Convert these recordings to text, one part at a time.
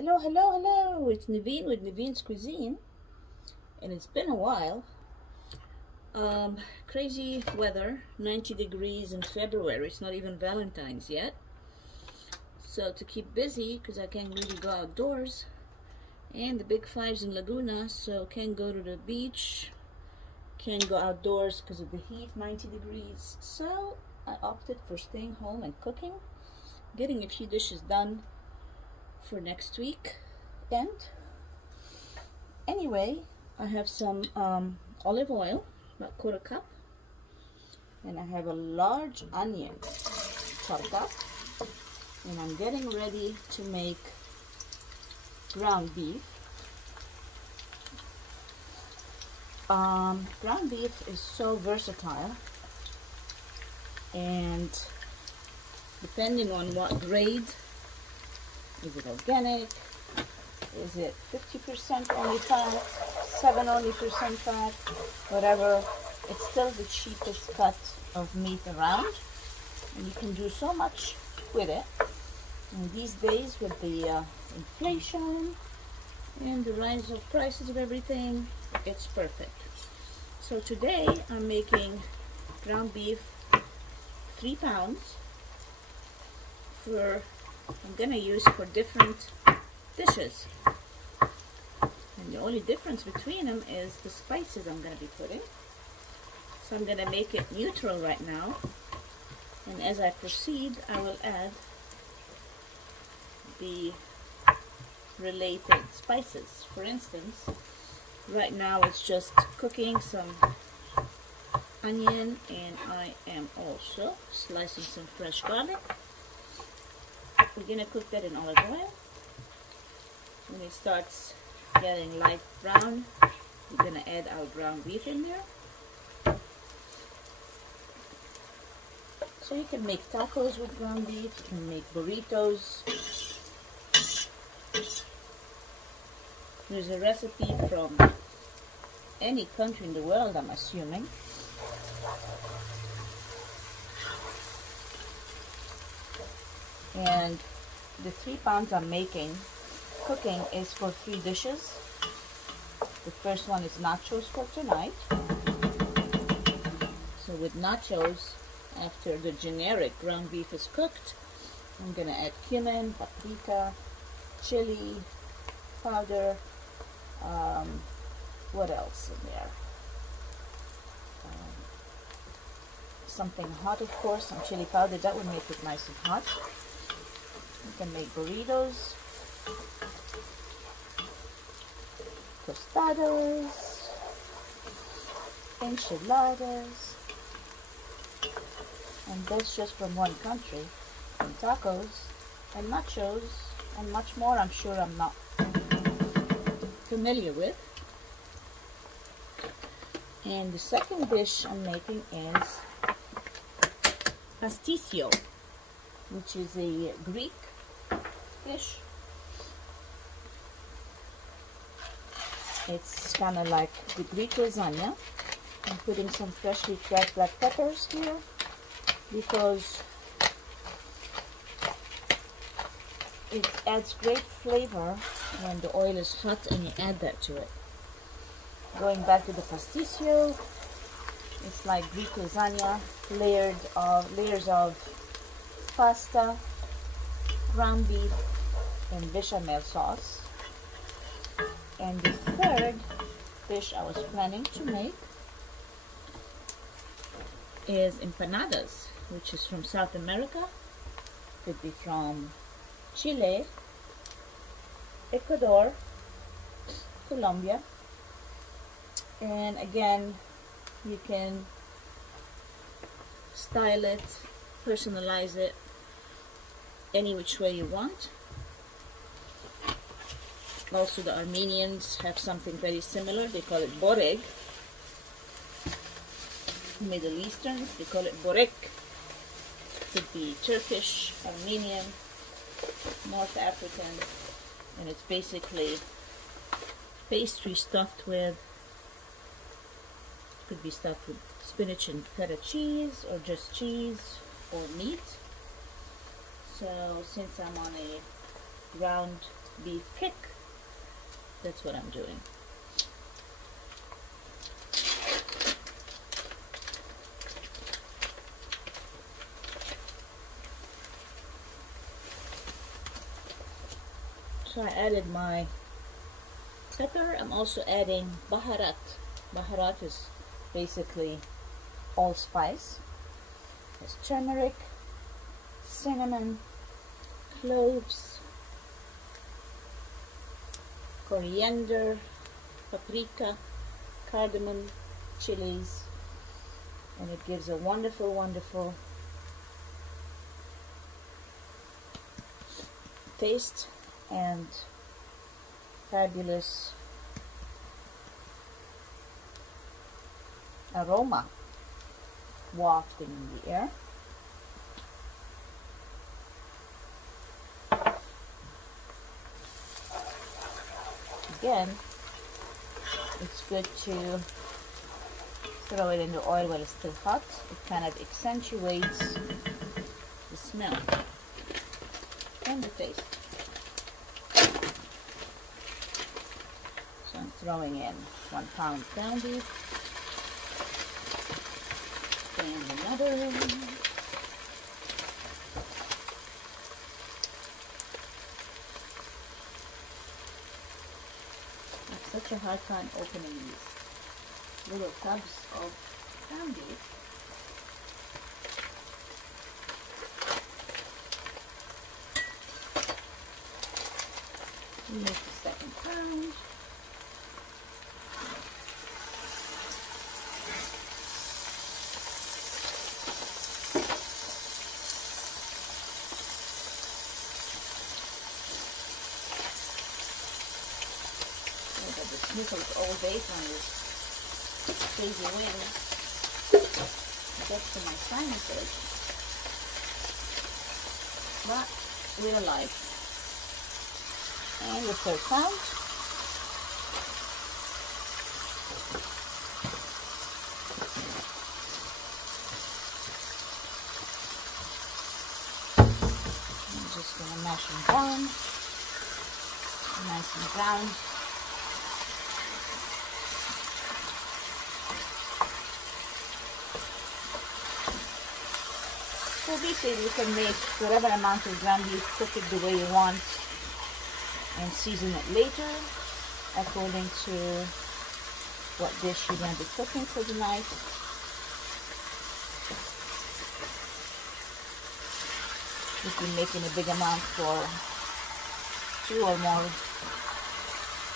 Hello, hello, hello. It's Naveen with Naveen's Cuisine, and it's been a while. Crazy weather, 90 degrees in February. It's not even Valentine's yet. So to keep busy, because I can't really go outdoors, and the big five's in Laguna, so can't go to the beach, can't go outdoors because of the heat, 90 degrees. So I opted for staying home and cooking, getting a few dishes done for next week. And anyway, I have some olive oil, about a quarter cup, and I have a large onion chopped up, and I'm getting ready to make ground beef. Ground beef is so versatile, and depending on what grade, is it organic, is it 50% only fat, 7% only fat, whatever, it's still the cheapest cut of meat around, and you can do so much with it. And these days, with the inflation and the rise of prices of everything, it's perfect. So today I'm making ground beef, 3 pounds, I'm gonna use for different dishes. And the only difference between them is the spices I'm gonna be putting. So I'm gonna make it neutral right now, and as I proceed I will add the related spices. For instance, right now it's just cooking some onion, and I am also slicing some fresh garlic. We're gonna cook that in olive oil. When it starts getting light brown, we're gonna add our ground beef in there. So you can make tacos with ground beef, you can make burritos. There's a recipe from any country in the world, I'm assuming. And the 3 pounds I'm cooking is for 3 dishes. The first one is nachos for tonight. So with nachos, after the generic ground beef is cooked, I'm gonna add cumin, paprika, chili powder, what else in there? Something hot, of course, some chili powder, that would make it nice and hot. You can make burritos, tostadas, enchiladas, and that's just from one country. And tacos and nachos and much more I'm sure I'm not familiar with. And the second dish I'm making is pastisio, which is a Greek dish. It's kind of like the Greek lasagna. I'm putting some freshly cracked black peppers here because it adds great flavor when the oil is hot and you add that to it. Going back to the pastisio, it's like Greek lasagna, layers of pasta, ground beef, and bechamel sauce. And the third dish I was planning to make is empanadas, which is from South America. Could be from Chile, Ecuador, Colombia. And again, you can style it, personalize it any which way you want. Also, the Armenians have something very similar. They call it boreg. Middle Eastern, they call it borek. Could be Turkish, Armenian, North African, and it's basically pastry stuffed with, could be stuffed with spinach and feta cheese, or just cheese or meat. So since I'm on a ground beef kick. That's what I'm doing. So I added my pepper. I'm also adding baharat. Baharat is basically allspice. There's turmeric, cinnamon, cloves, coriander, paprika, cardamom, chilies, and it gives a wonderful, wonderful taste and fabulous aroma wafting in the air. Again, it's good to throw it in the oil while it's still hot. It kind of accentuates the smell and the taste. So I'm throwing in 1 pound ground beef and another. Such a hard time opening these little tubs of ground beef. We make the second pound. It's all based on this crazy wind. It gets to my sinuses, but we're alive. And the third pound. I'm just going to mash them down, nice and brown. So basically you can make whatever amount of ground beef, cook it the way you want, and season it later according to what dish you're going to be cooking for the night. If you're making a big amount for 2 or more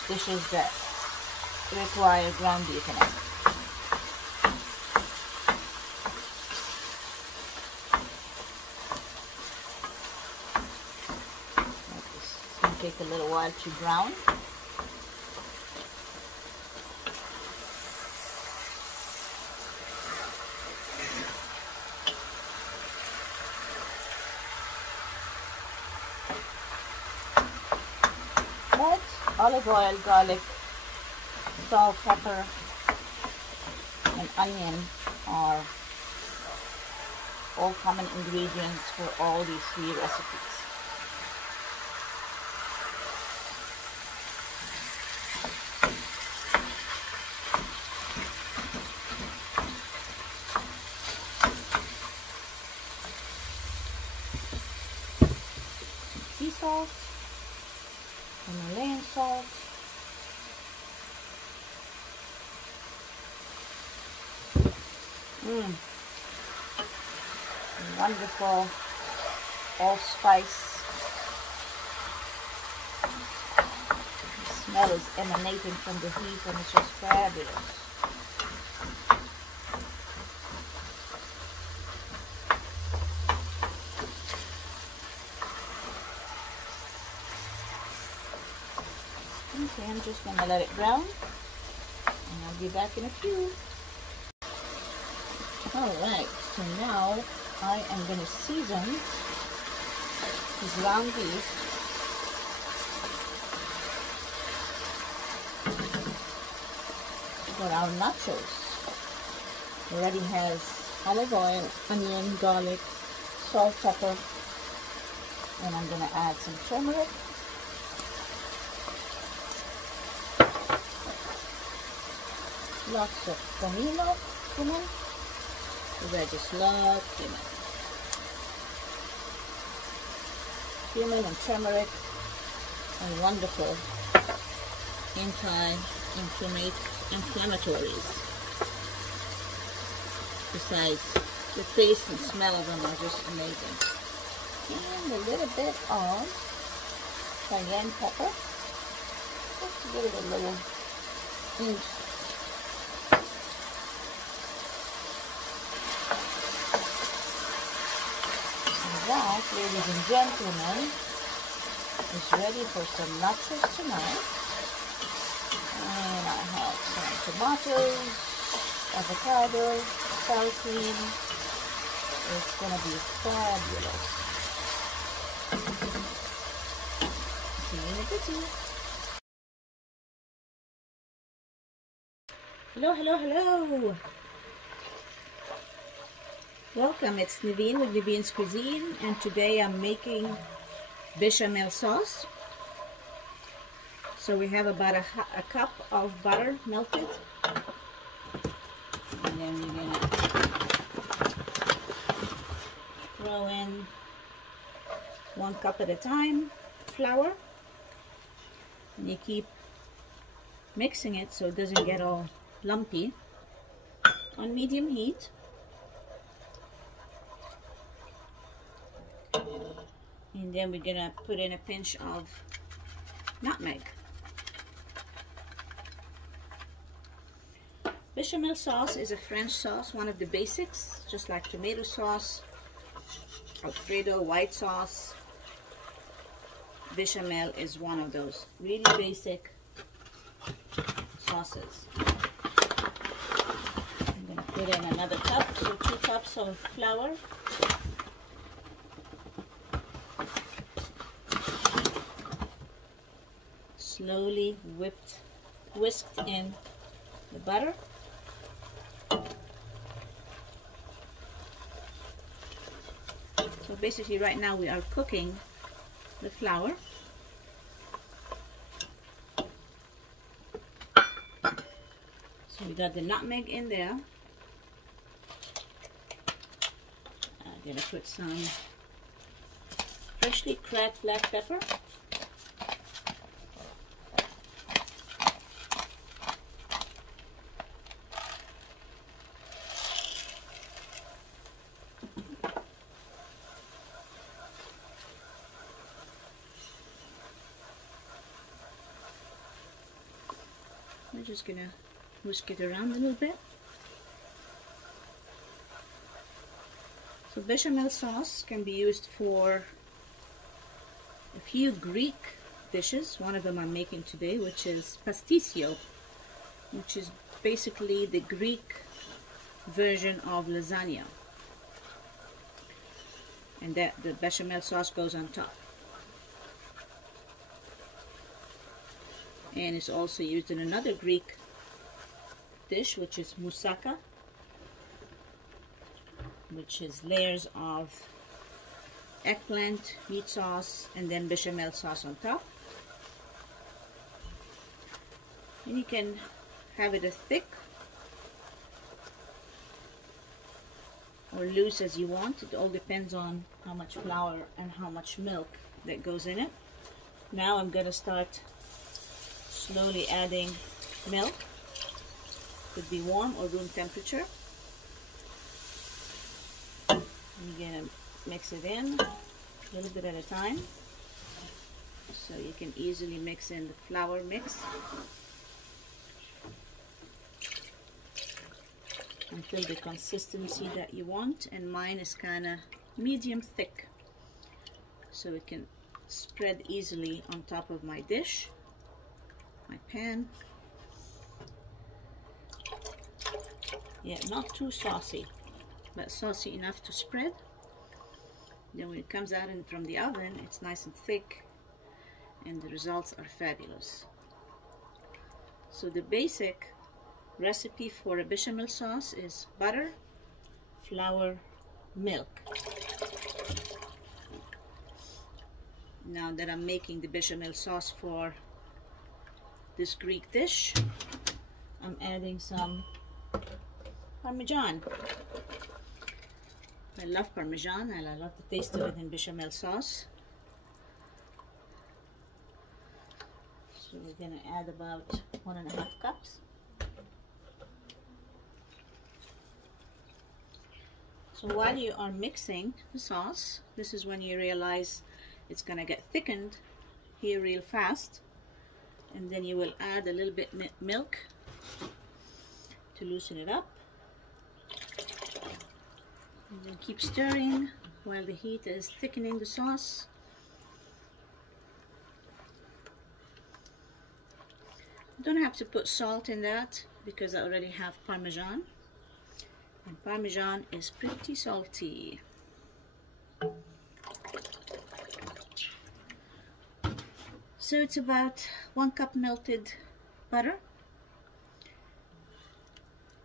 dishes that require ground beef in it. Take a little while to brown. But olive oil, garlic, salt, pepper, and onion are all common ingredients for all these 3 recipes. Sea salt, Himalayan salt, wonderful allspice. The smell is emanating from the heat and it's just fabulous. Okay, I'm just going to let it brown and I'll be back in a few. Alright, so now I am going to season the ground beef for our nachos. It already has olive oil, onion, garlic, salt, pepper, and I'm going to add some turmeric. lots of pomelo, cumin, because I just love cumin. Cumin and turmeric are wonderful anti-inflammatories. Besides, the taste and smell of them are just amazing. And a little bit of cayenne pepper. Just to give it a little inch. And that, ladies and gentlemen, is ready for some nachos tonight. And I have some tomatoes, avocado, sour cream. It's gonna be fabulous. See you in a bit. Hello, hello, hello. Welcome, it's Naveen with Naveen's Cuisine, and today I'm making bechamel sauce. So we have about a cup of butter melted, and then we're gonna throw in 1 cup at a time flour, and you keep mixing it so it doesn't get all lumpy on medium heat. And then we're gonna put in a pinch of nutmeg. Bechamel sauce is a French sauce, one of the basics, just like tomato sauce, Alfredo, white sauce. Bechamel is one of those really basic sauces. I'm going to put in another cup, so 2 cups of flour. Slowly whisked in the butter. So basically right now we are cooking the flour. So we got the nutmeg in there. I'm gonna put some freshly cracked black pepper. We're just gonna whisk it around a little bit. So bechamel sauce can be used for a few Greek dishes. One of them I'm making today, which is pastisio, which is basically the Greek version of lasagna. And that the bechamel sauce goes on top. And it's also used in another Greek dish, which is moussaka, which is layers of eggplant, meat sauce, and then bechamel sauce on top. And you can have it as thick or loose as you want. It all depends on how much flour and how much milk that goes in it. Now I'm going to start slowly adding milk. Could be warm or room temperature. You're gonna mix it in a little bit at a time, so you can easily mix in the flour mix until the consistency that you want. And mine is kind of medium thick, so it can spread easily on top of my dish, my pan. Yeah, not too saucy, but saucy enough to spread. Then when it comes out from the oven, it's nice and thick, and the results are fabulous. So the basic recipe for a bechamel sauce is butter, flour, milk. Now that I'm making the bechamel sauce for this Greek dish, I'm adding some Parmesan. I love Parmesan and I love the taste of it in bechamel sauce. So we're going to add about 1.5 cups. So while you are mixing the sauce, this is when you realize it's going to get thickened here real fast. And then you will add a little bit milk to loosen it up. And then keep stirring while the heat is thickening the sauce. You don't have to put salt in that because I already have Parmesan. And Parmesan is pretty salty. So it's about 1 cup melted butter,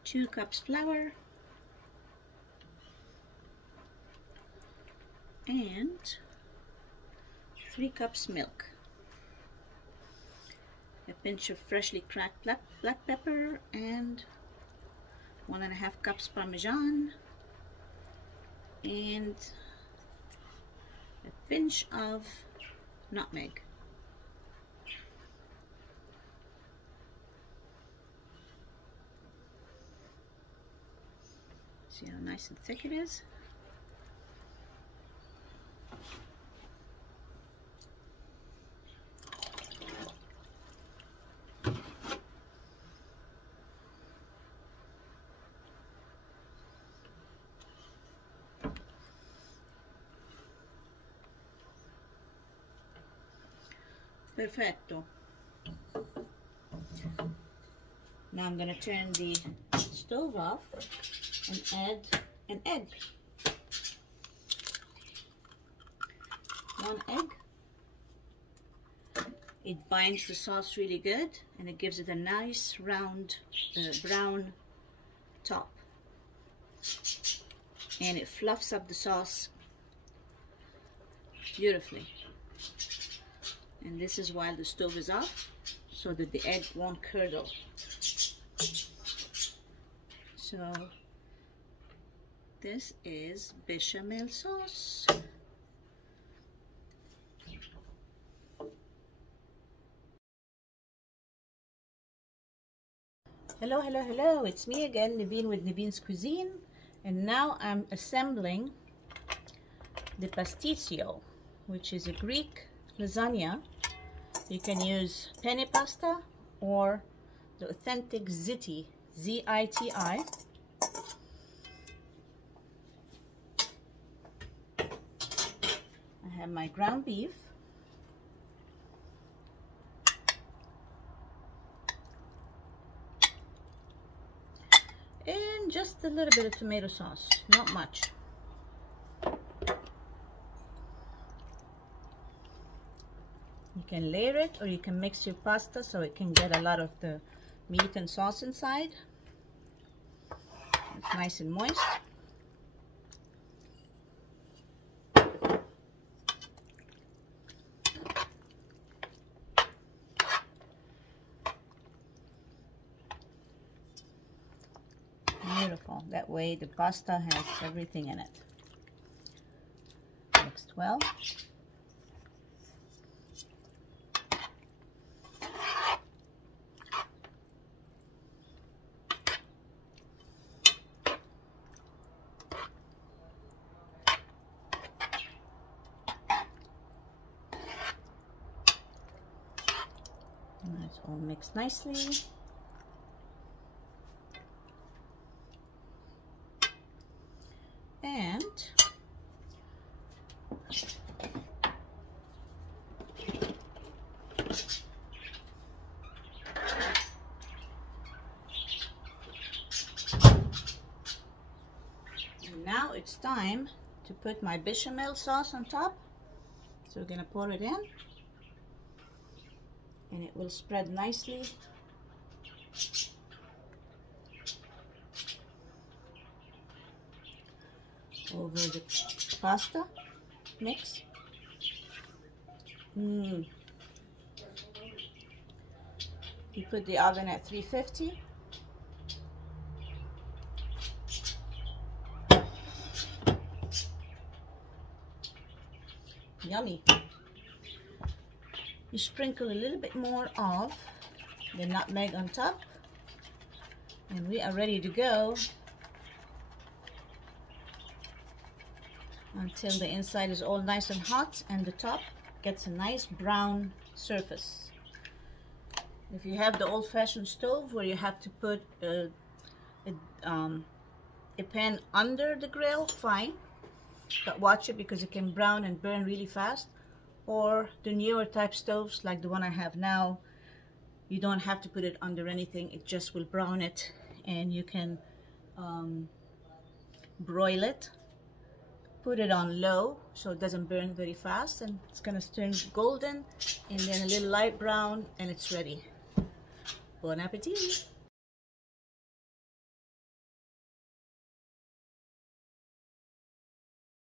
2 cups flour, and 3 cups milk. A pinch of freshly cracked black pepper and 1.5 cups Parmesan and a pinch of nutmeg. See how nice and thick it is? Perfetto. Now I'm going to turn the stove off and add an egg. 1 egg. It binds the sauce really good and it gives it a nice round brown top. And it fluffs up the sauce beautifully. And this is while the stove is off so that the egg won't curdle. So this is bechamel sauce. Hello, hello, hello. It's me again, Niveen with Niveen's Cuisine. And now I'm assembling the pasticcio, which is a Greek lasagna. You can use penne pasta or the authentic ziti, Z-I-T-I. I have my ground beef. And just a little bit of tomato sauce, not much. You can layer it or you can mix your pasta so it can get a lot of the meat and sauce inside. It's nice and moist. Beautiful. That way the pasta has everything in it. Mixed well. And it's all mixed nicely. And now it's time to put my bechamel sauce on top. So we're going to pour it in and it will spread nicely. Over the pasta mix. You put the oven at 350 yummy. You sprinkle a little bit more of the nutmeg on top, and we are ready to go until the inside is all nice and hot and the top gets a nice brown surface. If you have the old-fashioned stove where you have to put a pan under the grill, fine, but watch it because it can brown and burn really fast. Or the newer type stoves like the one I have now, you don't have to put it under anything, it just will brown it, and you can broil it. Put it on low so it doesn't burn very fast, and it's gonna turn golden and then a little light brown, and it's ready. Bon appetit!